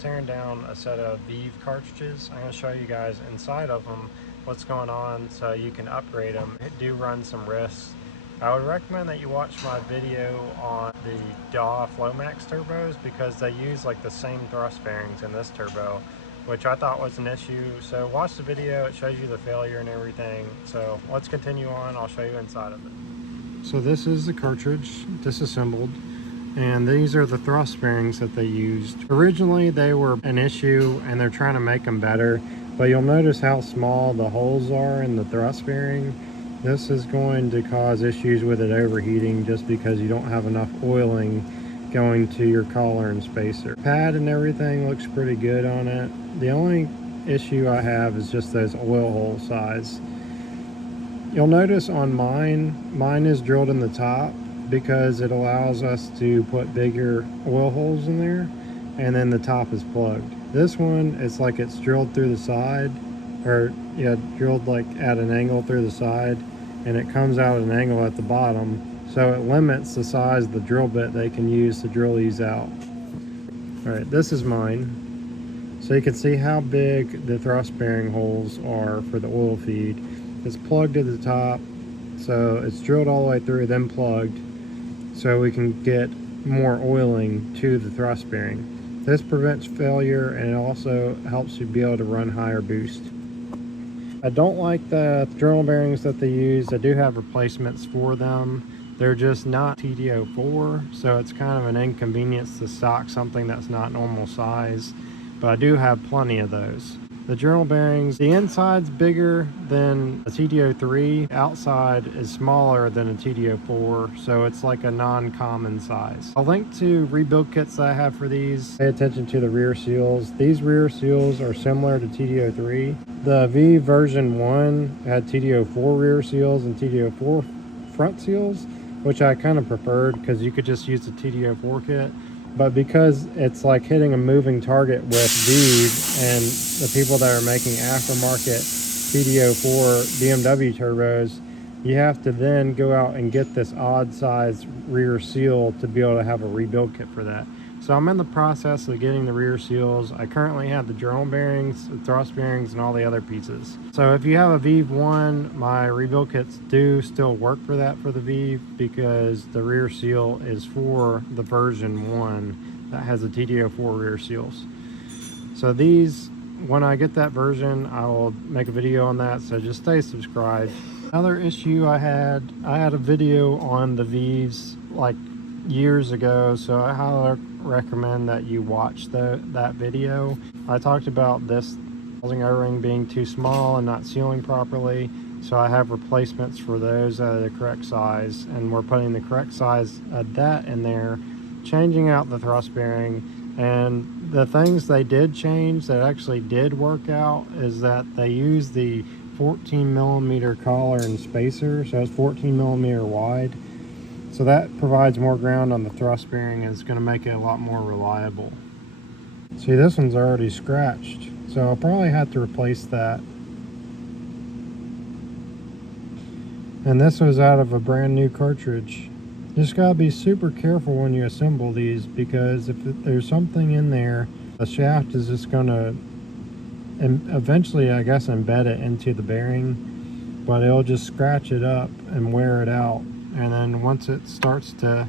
tearing down a set of Viv cartridges. I'm going to show you guys inside of them what's going on so you can upgrade them. It do run some risks. I would recommend that you watch my video on the DAW Flowmax turbos because they use like the same thrust bearings in this turbo, which I thought was an issue. So watch the video, it shows you the failure and everything. So let's continue on, I'll show you inside of it. So this is the cartridge disassembled, and these are the thrust bearings that they used. Originally they were an issue and they're trying to make them better, but you'll notice how small the holes are in the thrust bearing. This is going to cause issues with it overheating just because you don't have enough oiling going to your collar and spacer. Pad and everything looks pretty good on it. The only issue I have is just those oil hole size. You'll notice on mine is drilled in the top because it allows us to put bigger oil holes in there, and then the top is plugged. This one, it's like it's drilled through the side, or yeah, drilled like at an angle through the side, and it comes out at an angle at the bottom, so it limits the size of the drill bit they can use to drill these out. All right, this is mine. So you can see how big the thrust bearing holes are for the oil feed. It's plugged at the top, so it's drilled all the way through, then plugged, so we can get more oiling to the thrust bearing. This prevents failure, and it also helps you be able to run higher boost. I don't like the journal bearings that they use. I do have replacements for them. They're just not TD04, so it's kind of an inconvenience to stock something that's not normal size, but I do have plenty of those. The journal bearings, the inside's bigger than a TD03, outside is smaller than a TD04, so it's like a non-common size. I'll link to rebuild kits that I have for these. Pay attention to the rear seals. These rear seals are similar to TD03. The Viv version 1 had TD04 rear seals and TD04 front seals, which I kind of preferred because you could just use the TD04 kit. But because it's like hitting a moving target with Viv and the people that are making aftermarket TD04 BMW turbos, you have to then go out and get this odd size rear seal to be able to have a rebuild kit for that. So I'm in the process of getting the rear seals. I currently have the journal bearings, the thrust bearings, and all the other pieces. So if you have a Viv 1, my rebuild kits do still work for that for the Viv, because the rear seal is for the version 1 that has the TD04 rear seals. So these, when I get that version, I will make a video on that, so just stay subscribed. Another issue I had a video on the Vivs like years ago, so I highly recommend that you watch that video. I talked about this housing O-ring being too small and not sealing properly, so I have replacements for those that are the correct size, and we're putting the correct size of that in there, changing out the thrust bearing. And the things they did change that actually did work out is that they use the 14mm collar and spacer, so it's 14mm wide. So that provides more ground on the thrust bearing, and it's going to make it a lot more reliable. See, this one's already scratched, so I'll probably have to replace that. And this was out of a brand new cartridge. Just gotta be super careful when you assemble these, because if there's something in there, the shaft is just gonna eventually, I guess, embed it into the bearing, but it'll just scratch it up and wear it out. And then once it starts to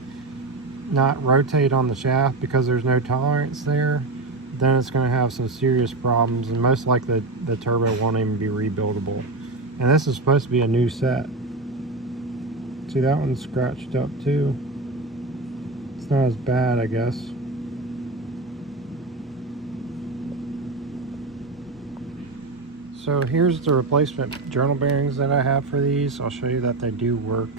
not rotate on the shaft because there's no tolerance there, then it's going to have some serious problems, and most likely the turbo won't even be rebuildable. And this is supposed to be a new set. See, that one's scratched up too. It's not as bad, I guess. So here's the replacement journal bearings that I have for these. I'll show you that they do work.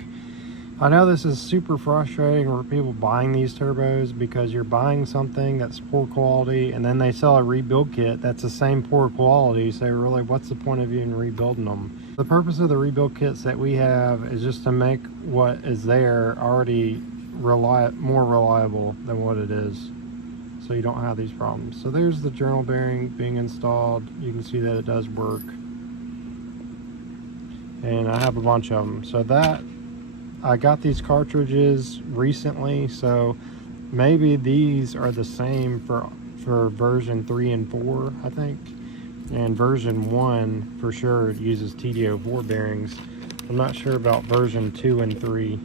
I know this is super frustrating for people buying these turbos, because you're buying something that's poor quality and then they sell a rebuild kit that's the same poor quality, so really what's the point of even rebuilding them? The purpose of the rebuild kits that we have is just to make what is there already more reliable than what it is, so you don't have these problems. So there's the journal bearing being installed. You can see that it does work, and I have a bunch of them. So that, I got these cartridges recently, so maybe these are the same for for version 3 and 4, I think. And version 1 for sure uses TD04 bearings. I'm not sure about version 2 and 3.